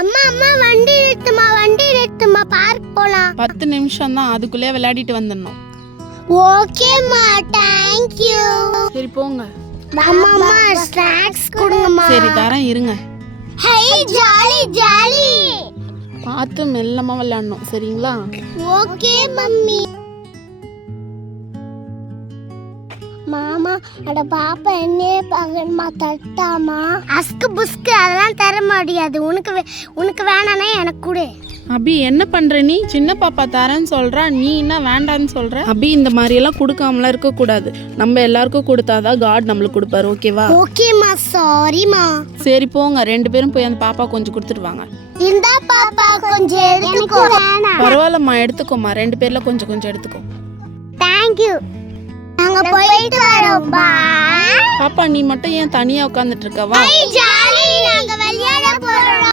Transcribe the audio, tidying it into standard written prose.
அம்மா அம்மா வண்டி நிறுத்துமா பார்க் போலாம். 10 நிமிஷம் தான், அதுக்குள்ளே விளையாடிட்டு வந்துடணும். ஓகேம்மா, தேங்க் யூ. சரி போங்க. அம்மா அம்மா ஸ்நாக்ஸ் கொடுங்கம்மா. சரி தரேன், இருங்க. ஹே ஜாலி ஜாலி. பார்த்து மெல்லமா விளையாடணும், சரிங்களா? Okay mummy. மாமா அட பாப்பா என்னையே பகன்மா தட்டாமா. அஸ்கு புஸ்கு அதெல்லாம் தர முடியாது. உனக்கு வேணானே எனக்கு கொடு. அபி என்ன பண்ற நீ? சின்ன பாப்பா தரேன்னு சொல்றா, நீ என்ன வேண்டான்னு சொல்ற? அபி இந்த மாதிரி எல்லாம் கொடுக்காமலாம் இருக்க கூடாது. நம்ம எல்லாருக்கும் கொடுத்தாதான் காட் நம்மளுக்கு கொடுப்பாரு, ஓகேவா? ஓகேமா, சாரிமா. சரி போங்க, 2 பேரும் போய் அந்த பாப்பா கொஞ்சம் கொடுத்துட்டு வாங்க. இந்த பாப்பா கொஞ்சம் எடுத்துக்கோ. பரவாயில்லம்மா, எடுத்துக்கோமா. 2 பேர்ல கொஞ்சம் கொஞ்சம் எடுத்துக்கோ. Thank you. நாங்க போயிட்டு வரோம். பாய். பாப்பா நீ மட்டும் ஏன் தனியா உட்கார்ந்துட்டு இருக்கவா? ஜாலி, நாங்க விளையாட போறோம்.